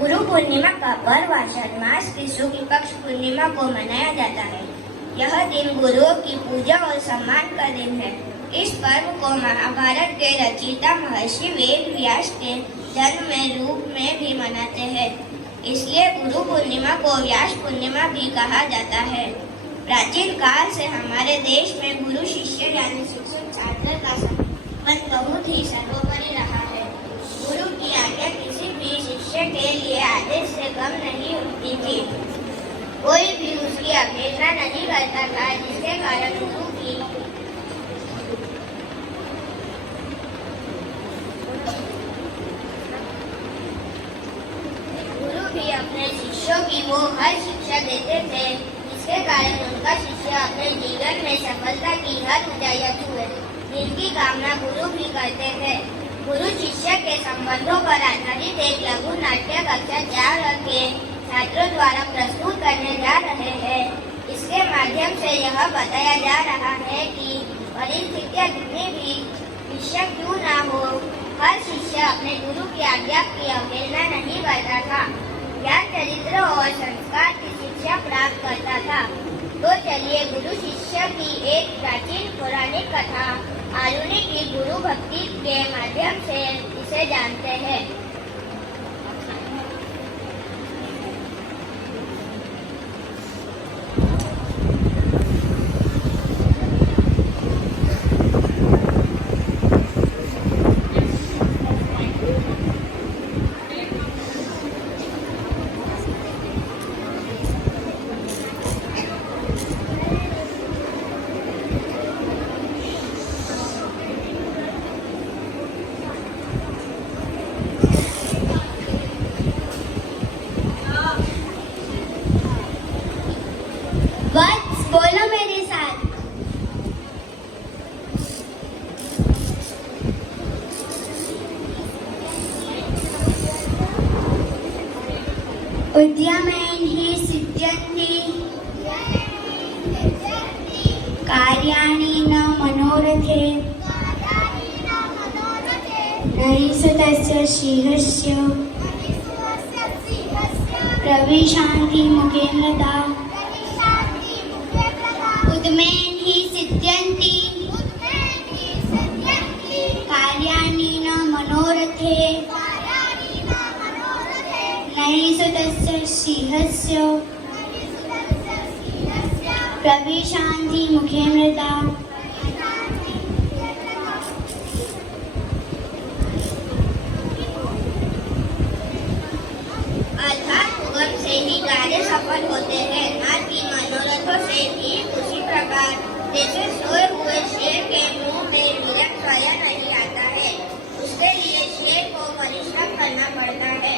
गुरु पूर्णिमा का पर्व आषाढ़ मास की शुक्ल पक्ष पूर्णिमा को मनाया जाता है। यह दिन गुरुओं की पूजा और सम्मान का दिन है। इस पर्व को महाभारत के रचयिता महर्षि वेद व्यास के जन्म में रूप में भी मनाते हैं। इसलिए गुरु पूर्णिमा को व्यास पूर्णिमा भी कहा जाता है। प्राचीन काल से हमारे देश में गुरु शिष्य यानी शिक्षक छात्र का संबंध बहुत ही सर्वोपरि रहा है। गुरु की आज्ञा किसी भी शिष्य के लिए आदेश से कम नहीं होती थी। कोई भी उसकी अवहेलना नहीं करता था, जिसके कारण गुरु भी अपने शिष्यों की वो हर शिक्षा देते थे, जिसके कारण उनका शिष्य अपने जीवन में सफलता की हर ऊंचाइयां छुए, जिनकी कामना गुरु भी करते थे। गुरु शिष्य के संबंधों पर आधारित एक लघु नाट्य कक्षा 4 के छात्रों द्वारा प्रस्तुत करने जा रहे हैं। इसके माध्यम से यह बताया जा रहा है कि परिस्थितियां कितनी भी विषम क्यों ना हो, हर शिष्य अपने गुरु की आज्ञा की अवहेलना नहीं करता था। ज्ञान, चरित्र और संस्कार की शिक्षा प्राप्त करता था। तो चलिए गुरु शिष्य की एक प्राचीन पौराणिक कथा आरुणि की गुरु भक्ति के माध्यम से इसे जानते हैं। बोलो मेरे साथ। उद्यमेन हि सिद्ध्यन्ति कार्याणि न मनोरथे नहि तस्य सिंहस्य प्रविशान्ति मुखेनता। उद्यमेन हि सिद्ध्यन्ति कार्याणि न मनोरथे नहि तस्य सिंहस्य प्रविशान्ति मुखेनता। अर्थात उद्यम से ही कार्य सफल होते हैं, ना कि मनोरथों से भी। उसी प्रकार जैसे सोए हुए शेर के मुंह में मिर्च खाया नहीं आता है, उसके लिए शेर को परिश्रम करना पड़ता है।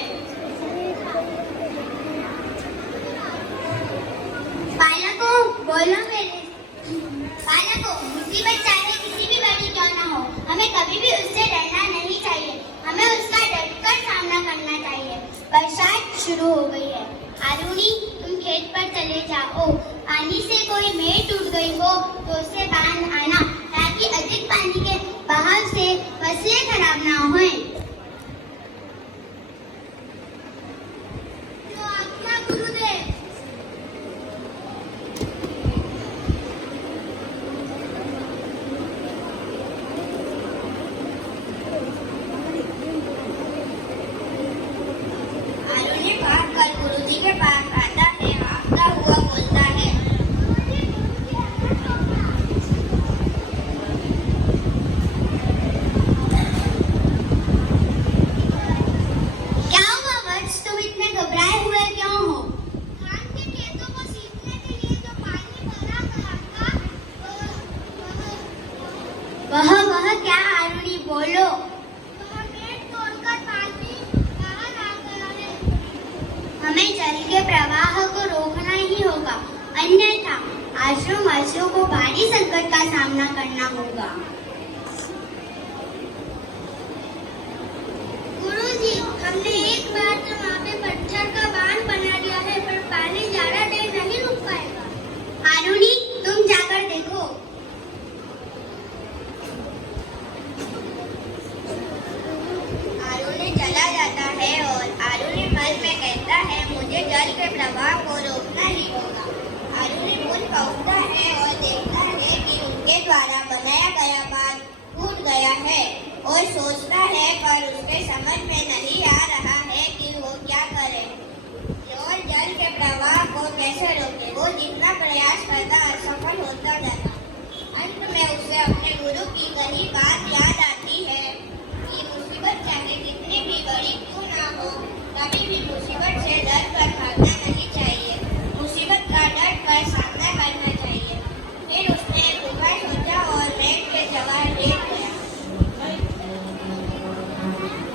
बालकों, बोलो मेरे बालकों, मुसीबत चाहे किसी भी बड़ी क्यों ना हो, हमें कभी भी उससे डरना नहीं चाहिए। हमें उसका डटकर सामना करना चाहिए। बरसात शुरू हो गई है। आरुणि, तुम खेत पर चले जाओ। पानी से कोई मेड़ टूट गई हो तो उसे बांध आना, ताकि अधिक पानी के बहाव से फसलें खराब ना हों। तो आज्ञा गुरुदेव। आरुणि भागकर गुरुजी के पास आता है, हाँफता हुआ बोलता है, क्या हुआ वत्स, तुम इतने घबराए हुए क्यों हो? धान के खेतों को सींचने के लिए जो पानी भरा गया था, वह क्या आरुणि, बोलो। वह मेड़ तोड़कर पानी बाहर आ गया है। हमें जल के प्रवाह को रोकना ही होगा, अन्यथा आश्रम वासियों को भारी संकट का सामना करना होगा। गुरुजी, हमने एक बार तो वहाँ पे पत्थर का बांध बना दिया है, पर पानी ज्यादा देर नहीं रुक पाएगा। आरुणि, तुम जाकर देखो। आरुणि चला जाता है और आरुणि मन में प्रवाह को रोकना ही होगा। आधुनिक पुल पहुंचता है और देखता है कि उनके द्वारा बनाया गया बांध टूट गया है और सोचता है, पर उसके समझ में नहीं आ रहा है कि वो क्या करे और जल के प्रवाह को कैसे रोके। वो जितना प्रयास करता असफल होता जाता। अंत में उसे अपने गुरु की कही बात याद आती है कि मुसीबत चाहे कितनी भी बड़ी क्यों ना हो, कभी भी मुसीबत से डर कर भागना नहीं चाहिए। मुसीबत का डट कर सामना करना चाहिए। फिर उसने एक उपाय सोचा और मेघ के जवार लेट गया।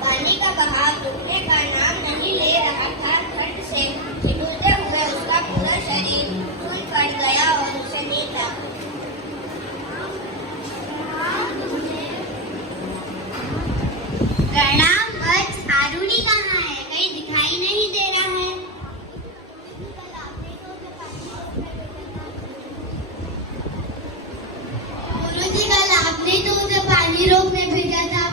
पानी का बहाव रुकने का नाम नहीं ले रहा था। ठंड से ठिठुरते हुए उसका पूरा शरीर सून पड़ गया और उसे नींद आ गई। प्रणाम वत्स, आरुणि कहाँ है? कहीं दिखाई नहीं दे रहा है। गुरुजी, कल आपने तो उसे पानी रोकने भेजा था।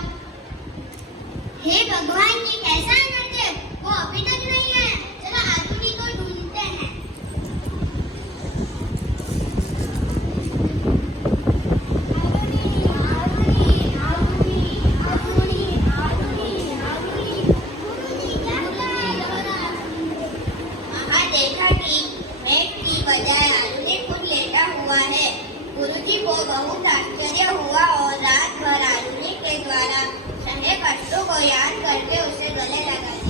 हे भगवान, ये कैसा अनर्थ है? वो अभी तक नहीं है। चलो आरुणि को ढूंढते हैं। वहाँ देखा कि मेघ की बजाय आधुनिक पुल लेटा हुआ है। गुरुजी को बहुत आश्चर्य हुआ और रात भर आधुनिक के द्वारा सहे कष्टों को याद करते उसे गले लगा लिया।